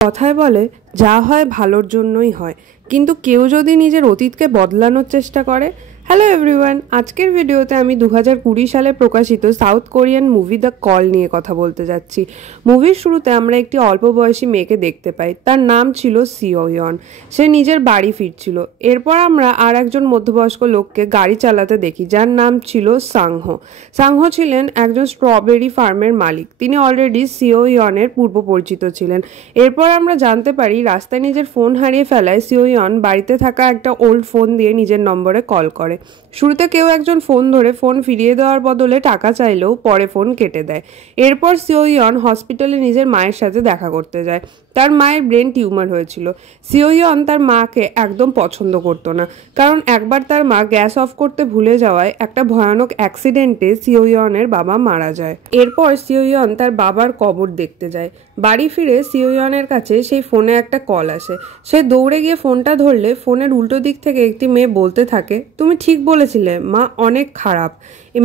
কথায় বলে যা হয় ভালোর জন্যই হয়, কিন্তু কেউ যদি নিজের অতীতকে বদলানোর চেষ্টা করে। হ্যালো এভরিওয়ান, আজকের ভিডিওতে আমি 2020 সালে প্রকাশিত south Korean movie the call নিয়ে কথা বলতে যাচ্ছি। মুভির শুরুতে আমরা একটি অল্প বয়সী মেয়েকে দেখতে পাই, তার নাম ছিল সিওইয়ন। সে নিজের বাড়ি ফিরছিল। এরপর আমরা আর একজন মধ্যবয়স্ক লোককে গাড়ি চালাতে দেখি, যার নাম ছিল সাংহো। সাংহো ছিলেন একজন স্ট্রবেরি ফার্মের মালিক। তিনি অলরেডি সিওইয়নের পূর্ব পরিচিত ছিলেন। এরপর আমরা জানতে পারি রাস্তায় নিজের ফোন হারিয়ে ফেলায় সিওইয়ন বাড়িতে থাকা একটা ওল্ড ফোন দিয়ে নিজের নম্বরে কল করে। শুরুতে কেউ একজন ফোন ধরে ফোন ফিরিয়ে দেওয়ার বদলে টাকা চাইলেও পরে ফোন কেটে দেয়। এরপর সিওইয়ন হসপিটালে নিজের মায়ের সাথে দেখা করতে যায়। তার মায়ের ব্রেন টিউমার হয়েছিল। সিওইয়ন তার মাকে একদম পছন্দ করতো না, কারণ একবার তার মা গ্যাস অফ করতে ভুলে যাওয়ায় একটা ভয়ানক অ্যাক্সিডেন্টে সিওইয়নের বাবা মারা যায়। এরপর সিওইয়ন তার বাবার কবর দেখতে যায়। বাড়ি ফিরে সিওইয়নের কাছে সেই ফোনে একটা কল আসে। সে দৌড়ে গিয়ে ফোনটা ধরলে ফোনের উল্টো দিক থেকে একটি মেয়ে বলতে থাকে, তুমি ঠিক বলেছিলে, মা অনেক খারাপ।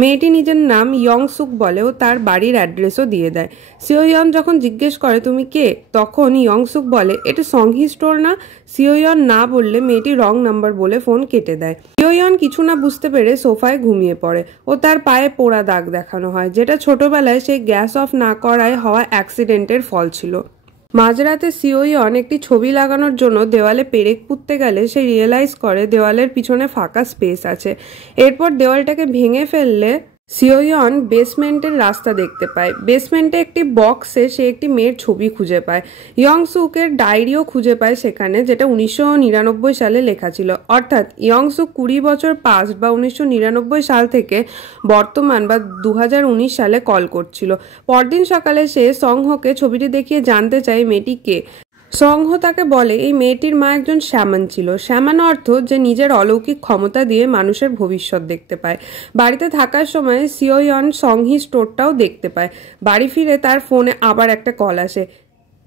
মেয়েটি নিজের নাম ইয়ংসুক বলে ও তার বাড়ির অ্যাড্রেসও দিয়ে দেয়। সিওইয়ন যখন জিজ্ঞেস করে তুমি কে, তখন ইয়ংসুক বলে এটা সংহি স্টোর না। সিওইয়ন না বললে মেয়েটি রং নাম্বার বলে ফোন কেটে দেয়। সিওইয়ন কিছু না বুঝতে পেরে সোফায় ঘুমিয়ে পড়ে ও তার পায়ে পোড়া দাগ দেখানো হয়, যেটা ছোটবেলায় সেই গ্যাস অফ না করায় হওয়া অ্যাক্সিডেন্টের ফল ছিল। মাঝরাতে সিওইয়ন একটি ছবি লাগানোর জন্য দেওয়ালে পেরেক পুঁততে গেলে সে রিয়েলাইজ করে দেওয়ালের পিছনে ফাঁকা স্পেস আছে। এরপর দেওয়ালটাকে ভেঙে ফেললে সিওইয়ন বেসমেন্টের রাস্তা দেখতে পায়। বেসমেন্টে একটি বক্সে সে একটি মেয়ের ছবি খুঁজে পায়। ইয়ংসুকের ডায়েরিও খুঁজে পায় সেখানে, যেটা 1999 সালে লেখা ছিল। অর্থাৎ ইয়ংসুক 20 বছর পাস্ট বা 1999 সাল থেকে বর্তমান বা 2019 সালে কল করছিল। পরদিন সকালে সে সংহকে ছবিটি দেখিয়ে জানতে চায় মেয়েটি কে। সংহো তাকে বলে এই মেয়েটির মা একজন শ্যামান ছিল। শ্যামান অর্থ যে নিজের অলৌকিক ক্ষমতা দিয়ে মানুষের ভবিষ্যৎ দেখতে পায়। বাড়িতে থাকার সময় সিওইয়ন সংহি স্টোরটাও দেখতে পায়। বাড়ি ফিরে তার ফোনে আবার একটা কল আসে।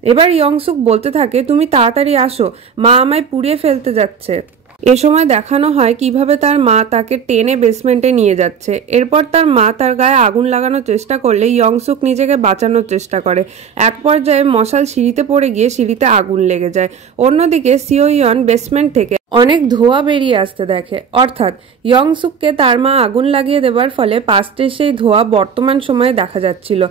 এবার ইয়ংসুক বলতে থাকে তুমি তাড়াতাড়ি আসো, মা আমায় পুড়িয়ে ফেলতে যাচ্ছে। এ সময় দেখানো হয় কিভাবে তার মা তাকে টেনে বেসমেন্টে নিয়ে যাচ্ছে। এরপর তার মা তার গায়ে আগুন লাগানোর চেষ্টা করলে ইয়ংসুক নিজেকে বাঁচানোর চেষ্টা করে। এক পর্যায়ে মশাল সিঁড়িতে পড়ে গিয়ে সিঁড়িতে আগুন লেগে যায়। অন্যদিকে সিওইয়ন বেসমেন্ট থেকে অনেক ধোঁয়া বেরিয়ে আসতে দেখে। অর্থাৎ ইয়ংসুককে তার মা আগুন লাগিয়ে দেওয়ার ফলে পাস্টের সেই ধোঁয়া বর্তমান সময়ে দেখা যাচ্ছিল।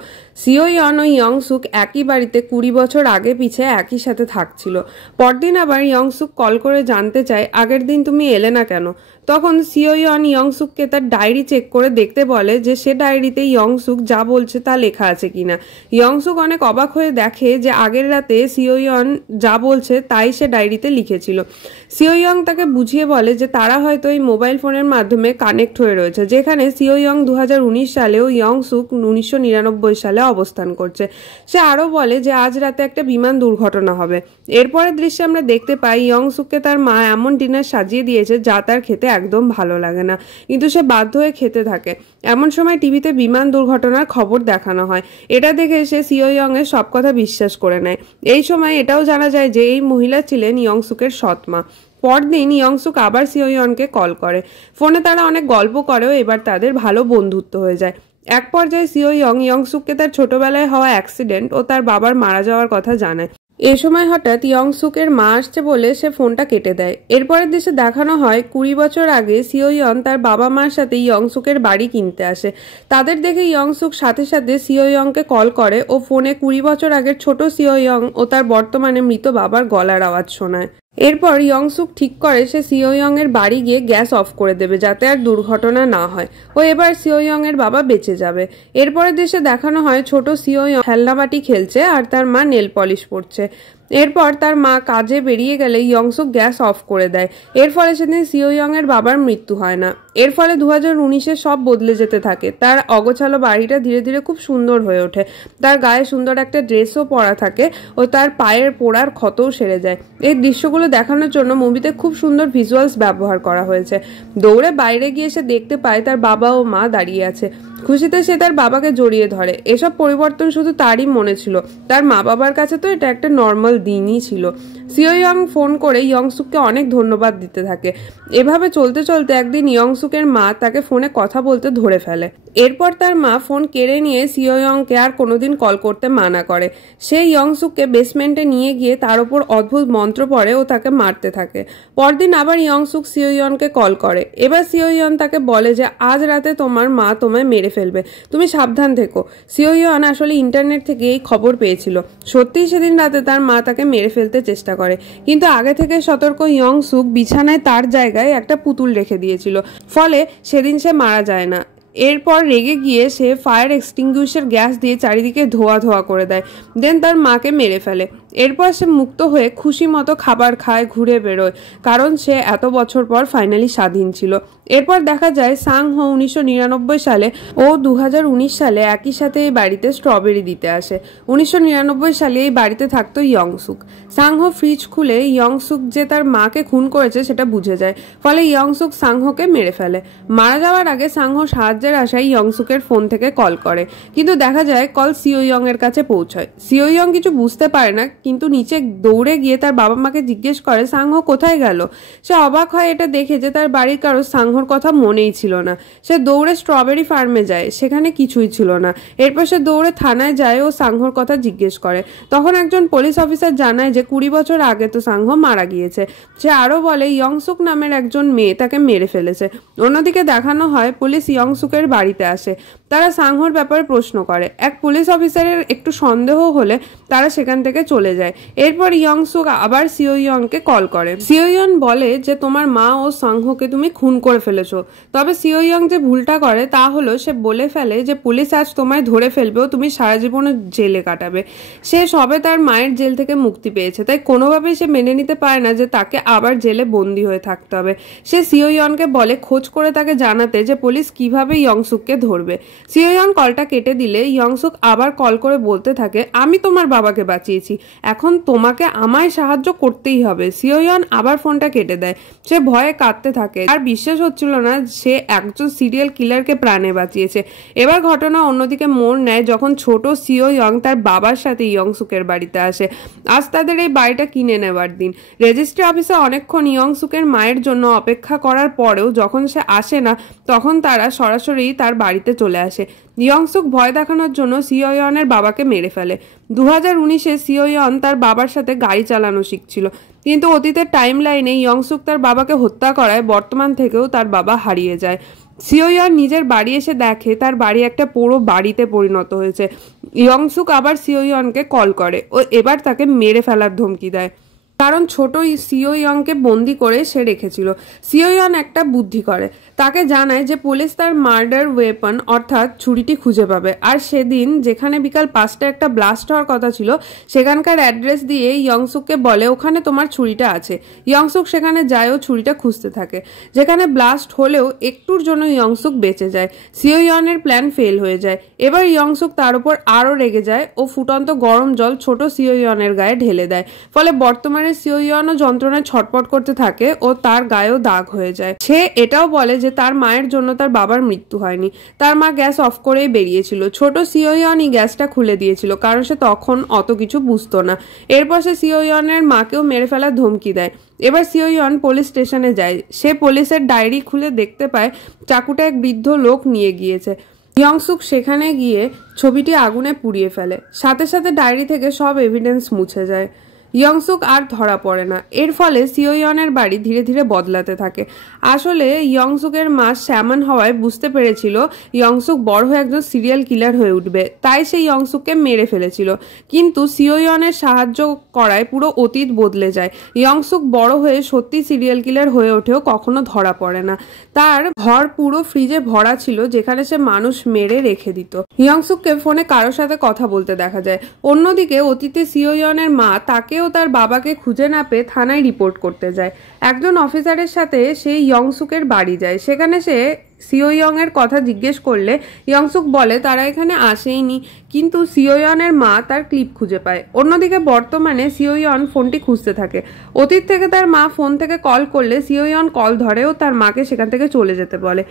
সিওইয়ন ও ইয়ংসুক একই বাড়িতে 20 বছর আগে পিছে একই সাথে থাকছিল। পরদিন আবার ইয়ংসুক কল করে জানতে চায় আগের দিন তুমি এলে না কেন। তখন সিওইয়ন ইয়ংসুককে তার ডায়েরি চেক করে দেখতে বলে যে সে ডায়েরিতে ইয়ংসুক যা বলছে তা লেখা আছে কিনা। ইয়ংসুক অনেক অবাক হয়ে দেখে যে আগের রাতে সিওইয়ন যা বলছে তাই সে ডায়েরিতে লিখেছিল। সিওইয়ং তাকে বুঝিয়ে বলে যে তারা হয়তো এই মোবাইল ফোনের মাধ্যমে কানেক্ট হয়ে রয়েছে, যেখানে সিওইয়ং 2019 সালেও ইয়ংসুক 1999 সালে অবস্থান করছে। সে আরও বলে যে আজ রাতে একটা বিমান দুর্ঘটনা হবে। এরপরের দৃশ্যে আমরা দেখতে পাই ইয়ংসুককে তার মা এমন ডিনার সাজিয়ে দিয়েছে যা তার খেতে একদম ভালো লাগে না, কিন্তু সে বাধ্য হয়ে খেতে থাকে। এমন সময় টিভিতে বিমান দুর্ঘটনার খবর দেখানো হয়। এটা দেখে সে সিওইয়ং এর সব কথা বিশ্বাস করে নেয়। এই সময় এটাও জানা যায় যে এই মহিলা ছিলেন ইয়ংসুকের সৎ মা। পরদিন ইয়ংসুক আবার সিওইয়নকে কল করে। ফোনে তারা অনেক গল্প করেও এবার তাদের ভালো বন্ধুত্ব হয়ে যায়। এক পর্যায়ে সিওইয়ং ইয়ংসুককে তার ছোটবেলায় হওয়া অ্যাক্সিডেন্ট ও তার বাবার মারা যাওয়ার কথা জানায়। এ সময় হঠাৎ ইয়ংসুকের মা আসছে বলে সে ফোনটা কেটে দেয়। এরপরের দৃশ্যে দেখানো হয় 20 বছর আগে সিওইয়ন তার বাবা মার সাথে ইয়ংসুকের বাড়ি কিনতে আসে। তাদের দেখে ইয়ংসুক সাথে সাথে সিওইয়ংকে কল করে ও ফোনে 20 বছর আগের ছোট সিওইয়ং ও তার বর্তমানে মৃত বাবার গলার আওয়াজ শোনায়। এরপর ইয়ংসুক ঠিক করে সে সিওইয়ং এর বাড়ি গিয়ে গ্যাস অফ করে দেবে যাতে আর দুর্ঘটনা না হয় ও এবার সিওইয়ং এর বাবা বেঁচে যাবে। এরপরের দেশে দেখানো হয় ছোট সিওইয়ং খেলনাবাটি খেলছে আর তার মা নেল পলিশ পরছে। এরপর তার মা কাজে বেরিয়ে গেলে ইয়ংসুক গ্যাস অফ করে দেয়। এর ফলে সেদিন সিওইয়ং এর বাবার মৃত্যু হয় না। এর ফলে 2019-এ সব বদলে যেতে থাকে। তার অগোছালো বাড়িটা ধীরে ধীরে খুব সুন্দর হয়ে ওঠে। তার গায়ে সুন্দর একটা ড্রেসও পরা থাকে ও তার পায়ের পোড়ার ক্ষতও সেরে যায়। এই দৃশ্যগুলো দেখানোর জন্য মুভিতে খুব সুন্দর ভিজুয়ালস ব্যবহার করা হয়েছে। দৌড়ে বাইরে গিয়ে সে দেখতে পায় তার বাবা ও মা দাঁড়িয়ে আছে। খুশিতে সে তার বাবাকে জড়িয়ে ধরে। এসব পরিবর্তন শুধু তারই মনে ছিল, তার মা বাবার কাছে তো এটা একটা নর্মাল দিনই ছিল। সিওইয়ং ফোন করে ইয়ংসুককে অনেক ধন্যবাদ দিতে থাকে। এভাবে চলতে চলতে একদিন ইয়ংসুক ইয়ংসুকের মা তাকে ফোনে কথা বলতে ধরে ফেলে। এরপর তার মা ফোন কেড়ে নিয়ে সিওইয়ংকে আর কোনোদিন কল করতে মানা করে। সে ইয়ংসুককে বেসমেন্টে নিয়ে গিয়ে তার উপর অদ্ভুত মন্ত্র পড়ে ও তাকে মারতে থাকে। পরদিন আবার ইয়ংসুক সিওইয়নকে কল করে। এবার সিওইয়ন তাকে বলে যে আজ রাতে তোমার মা তোমায় মেরে ফেলবে, তুমি সাবধান থেকো। সিওইয়ন আসলে ইন্টারনেট থেকে এই খবর পেয়েছিল। সত্যিই সেদিন রাতে তার মা তাকে মেরে ফেলতে চেষ্টা করে, কিন্তু আগে থেকে সতর্ক ইয়ংসুক বিছানায় তার জায়গায় একটা পুতুল রেখে দিয়েছিল, ফলে সেদিন সে মারা যায় না। এরপর রেগে গিয়ে সে ফায়ার এক্সটিংগুইশার গ্যাস দিয়ে চারিদিকে ধোয়া ধোয়া করে দেয়, দেন তার মাকে মেরে ফেলে। এরপর সে মুক্ত হয়ে খুশি মতো খাবার খায়, ঘুরে বেরোয়, কারণ সে এত বছর পর ফাইনালি স্বাধীন ছিল। এরপর দেখা যায় সাংহো 1999 সালে ও 2019 সালে একই সাথে এই বাড়িতে স্ট্রবেরি দিতে আসে। 1999 সালে এই বাড়িতে থাকতো ইয়ংসুক। সাংহো ফ্রিজ খুলে ইয়ংসুক যে তার মাকে খুন করেছে সেটা বুঝে যায়, ফলে ইয়ংসুক সাংহোকে মেরে ফেলে। মারা যাওয়ার আগে সাংহো সাহায্যের আশায় ইয়ংসুকের ফোন থেকে কল করে, কিন্তু দেখা যায় কল সিওইয়ং এর কাছে পৌঁছায়। সিওইয়ং কিছু বুঝতে পারে না, কিন্তু নিচে দৌড়ে গিয়ে তার বাবা মাকে জিজ্ঞেস করে সাংহো কোথায় গেল। সে অবাক হয় এটা দেখে যে তার বাড়ির কারো সাংহোর কথা মনেই ছিল না। সে দৌড়ে স্ট্রবেরি ফার্মে যায়, সেখানে কিছুই ছিল না। এরপর সে দৌড়ে থানায় যায় ও সাংহোর কথা জিজ্ঞেস করে। তখন একজন পুলিশ অফিসার জানায় যে 20 বছর আগে তো সাংহো মারা গিয়েছে। সে আরো বলে ইয়ংসুক নামের একজন মেয়ে তাকে মেরে ফেলেছে। অন্যদিকে দেখানো হয় পুলিশ ইয়ংসুকের বাড়িতে আসে। তারা সাংহোর ব্যাপারে প্রশ্ন করে। এক পুলিশ অফিসারের একটু সন্দেহ হলে তারা সেখান থেকে চলে যায়। এরপর ইয়ংসুক আবার সিওইয়নকে কল করে। সিওইয়ন বলে যে তোমার মা ও সাংহোকে তুমি খুন করে ফেলেছো। তবে সিওইয়ং যে ভুলটা করে তা হলো সে বলে ফেলে যে পুলিশ আজ তোমায় ধরে ফেলবে ও তুমি সারা জীবন জেলে কাটাবে। সে সবে তার মায়ের জেল থেকে মুক্তি পেয়েছে, তাই কোনোভাবেই সে মেনে নিতে পারে না যে তাকে আবার জেলে বন্দী হয়ে থাকতে হবে। সে সিওইয়নকে বলে খোঁজ করে তাকে জানাতে যে পুলিশ কিভাবে ইয়ংসুককে ধরবে। সিওইয়ন কলটা কেটে দিলে ইয়ংসুক আবার কল করে বলতে থাকে আমি তোমার বাবাকে বাঁচিয়েছি, এখন তোমাকে আমায় সাহায্য করতেই হবে। সিওইয়ন আবার ফোনটা কেটে দেয়। সে ভয়ে কাঁদতে থাকে, আর বিশ্বাস হচ্ছিল না সে একজন সিরিয়াল কিলারকে প্রাণে বাঁচিয়েছে। এবার ঘটনা অন্যদিকে মোড় নেয় যখন ছোট সিওইয়ং তার বাবার সাথে ইয়ংসুকের বাড়িতে আসে। আজ তাদের এই বাড়িটা কিনে নেওয়ার দিন। রেজিস্ট্রি অফিসে অনেকক্ষণ ইয়ংসুকের মায়ের জন্য অপেক্ষা করার পরেও যখন সে আসে না, তখন তারা সরাসরি তার বাড়িতে চলে আসে। ইয়ংসুক ভয় দেখানোর জন্য সিওইয়নের বাবাকে মেরে ফেলে। 2019-এ সিওইয়ন তার বাবার সাথে গাড়ি চালানো শিখছিল, কিন্তু অতীতের টাইম লাইনে ইয়ংসুক তার বাবাকে হত্যা করায় বর্তমান থেকেও তার বাবা হারিয়ে যায়। সিওইয়ন নিজের বাড়ি এসে দেখে তার বাড়ি একটা পুরো বাড়িতে পরিণত হয়েছে। ইয়ংসুক আবার সিওইয়নকে কল করে ও এবার তাকে মেরে ফেলার ধমকি দেয়, কারণ ছোট সিওইয়ংকে বন্দি করে সে রেখেছিল। সিওইয়ন একটা বুদ্ধি করে, তাকে জানায় যে পুলিশ তার মার্ডার ওয়েপন অর্থাৎ ছুরিটি খুঁজে পাবে, আর সেদিন যেখানে বিকাল 5টায় একটা ব্লাস্ট হওয়ার কথা ছিল সেখানকার অ্যাড্রেস দিয়ে ইয়ংসুককে বলে ওখানে তোমার ছুরিটা আছে। ইয়ংসুক সেখানে যায় ও ছুরিটা খুঁজতে থাকে। যেখানে ব্লাস্ট হলেও একটুর জন্য ইয়ংসুক বেঁচে যায়। সিওইয়নের প্ল্যান ফেল হয়ে যায়। এবার ইয়ংসুক তার উপর আরো রেগে যায় ও ফুটন্ত গরম জল ছোট সিওইয়নের গায়ে ঢেলে দেয়, ফলে বর্তমানে সিওইয়নও যন্ত্রণায় ছটপট করতে থাকে ও তার গায়েও দাগ হয়ে যায়। সে এটাও বলে যে তার মায়ের জন্য তার বাবার মৃত্যু হয়নি, তার মা গ্যাস অফ করেই বেরিয়েছিল। ছোট সিওইয়নই গ্যাসটা খুলে দিয়েছিল, কারণ সে তখন অত কিছু বুঝতো না। এরপর সে সিওইয়নের মাকেও মেরে ফেলার ধমকি দেয়। এবার সিওইয়ন পুলিশ স্টেশনে যায়। সে পুলিশের ডায়েরি খুলে দেখতে পায় চাকুটা এক বৃদ্ধ লোক নিয়ে গিয়েছে। ইয়ংসুক সেখানে গিয়ে ছবিটি আগুনে পুড়িয়ে ফেলে, সাথে সাথে ডায়েরি থেকে সব এভিডেন্স মুছে যায়। ইয়ংসুক আর ধরা পড়ে না। এর ফলে সিওইয়নের বাড়ি ধীরে ধীরে বদলাতে থাকে। আসলে ইয়ংসুকের মা শ্যামন হওয়ায় বুঝতে পেরেছিল ইয়ংসুক বড় হয়ে একজন সিরিয়াল কিলার হয়ে উঠবে, তাই সে ইয়ংসুককে মেরে ফেলেছিল। কিন্তু সিওইয়নের সাহায্য করায় পুরো অতীত বদলে যায়। ইয়ংসুক বড় হয়ে সত্যি সিরিয়াল কিলার হয়ে ওঠেও কখনো ধরা পড়ে না। তার ঘর পুরো ফ্রিজে ভরা ছিল, যেখানে সে মানুষ মেরে রেখে দিত। ইয়ংসুককে ফোনে কারোর সাথে কথা বলতে দেখা যায়। অন্যদিকে অতীতে সিওইয়নের মা তাকে ও তার বাবাকে খুঁজে না পেয়ে থানায় রিপোর্ট করতে যায়। একজন অফিসারের সাথে সে ইয়ংসুকের বাড়ি যায়। সেখানে সে সিওইয়ং এর কথা জিজ্ঞেস করলে ইয়ংসুক বলে তারা এখানে আসেইনি, কিন্তু সিওইয়নের মা তার ক্লিপ খুঁজে পায়। অন্যদিকে বর্তমানে সিওইয়ন ফোনটি খুঁজতে থাকে। অতীত থেকে তার মা ফোন থেকে কল করলে সিওইয়ন কল ধরে ও তার মাকে সেখান থেকে চলে যেতে বলে।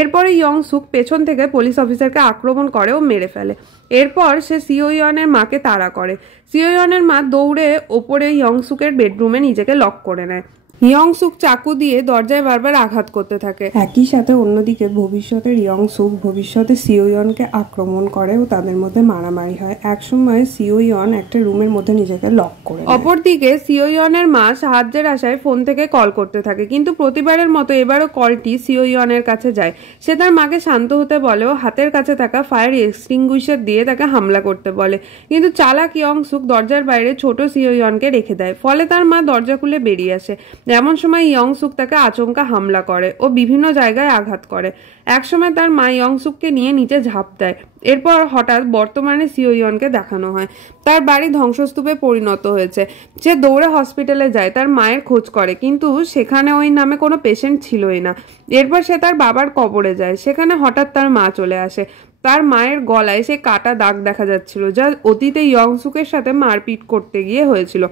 এরপরে ইয়ংসুক পেছন থেকে পুলিশ অফিসারকে আক্রমণ করে ও মেরে ফেলে। এরপর সে সিওইয়নের মাকে তাড়া করে। সিওইয়নের মা দৌড়ে ওপরে ইয়ংসুকের বেডরুমে নিজেকে লক করে নেয়। ইয়ং সুক চাকু দিয়ে দরজায় বারবার আঘাত করতে থাকে। একই সাথে অন্যদিকে ভবিষ্যতের ইয়ং সুক ভবিষ্যতে সিওইয়নকে আক্রমণ করে ও তাদের মধ্যে মারামারি হয়। একসময় সিওইয়ন একটা রুমের মধ্যে নিজেকে লক করে। অপরদিকে সিওইয়নের মা সাহায্যের আশায় ফোন থেকে কল করতে থাকে, কিন্তু প্রতিবারের মতো এবারও কলটি সিওইয়নের কাছে যায়। সে তার মাকে শান্ত হতে বলেও হাতের কাছে থাকা ফায়ার এক্সটিংগুইশার দিয়ে তাকে হামলা করতে বলে, কিন্তু চালাক ইয়ং সুক দরজার বাইরে ছোট সিওইয়নকে রেখে দেয়। ফলে তার মা দরজা খুলে বেরিয়ে আসে। এমন সময় ইয়ং সুক তাকে আচমকা হামলা করে ও বিভিন্ন জায়গায় আঘাত করে। একসময় তার মা ইয়ং সুককে নিয়ে নিচে ঝাঁপ দেয়। এরপর হঠাৎ বর্তমানে সিওইয়নকে দেখানো হয় তার বাড়ি ধ্বংসস্তূপে পরিণত হয়েছে। সে দৌড়ে হসপিটালে যায়, তার মায়ের খোঁজ করে, কিন্তু সেখানে ওই নামে কোনো পেশেন্ট ছিলই না। এরপর সে তার বাবার কবরে যায়, সেখানে হঠাৎ তার মা চলে আসে। তার মায়ের গলায় সে কাটা দাগ দেখা যাচ্ছিল, যা অতীতে ইয়ং সুকের সাথে মারপিট করতে গিয়ে হয়েছিল,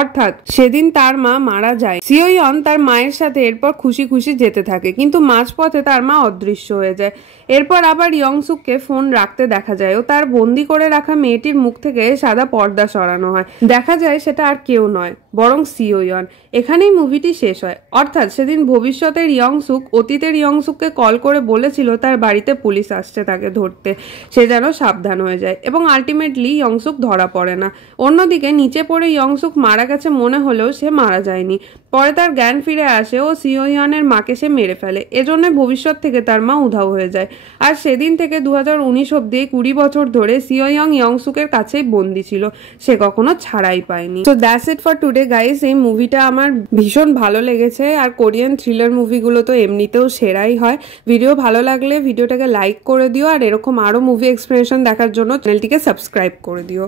অর্থাৎ সেদিন তার মা মারা যায়। সিওইয়ন তার মায়ের সাথে এরপর খুশি খুশি যেতে থাকে, কিন্তু মাঝপথে তার মা অদৃশ্য হয়ে যায়। এরপর আবার ইয়ং সুককে ফোন রাখতে দেখা যায় ও তার বন্দি করে রাখা মেয়েটির মুখ থেকে সাদা পর্দা সরানো হয়। দেখা যায় সেটা আর কেউ নয় বরং সিওইয়ন। এখানেই মুভিটি শেষ হয়। অর্থাৎ সেদিন ভবিষ্যতের ইয়ং সুক অতীতের ইয়ং সুককে কল করে বলেছিল তার বাড়িতে পুলিশ আসছে তাকে ধরতে, সে যেন সাবধান হয়ে যায়, এবং আলটিমেটলি ইয়ং সুক ধরা পড়ে না। অন্যদিকে নিচে পড়ে ইয়ং সুক মারা গেছে মনে হলেও সে মারা যায়নি। পরে তার জ্ঞান ফিরে আসে ও সিওইয়নের মাকে সে মেরে ফেলে। এজন্য ভবিষ্যৎ থেকে তার মা উধাও হয়ে যায়। আর সেদিন থেকে 2019 অব্দি 20 বছর ধরে সিওইয়ং ইয়ং সুকের কাছেই বন্দি ছিল, সে কখনো ছাড়াই পায়নি। So that's it for today guys. এই মুভিটা আমার ভীষণ ভালো লেগেছে, আর কোরিয়ান থ্রিলার মুভিগুলো তো এমনিতেও সেরাই হয়। ভিডিও ভালো লাগলে ভিডিওটাকে লাইক করে দিও, আর এরকম আরো মুভি এক্সপ্লেনেশন দেখার জন্য চ্যানেলটিকে সাবস্ক্রাইব করে দিও।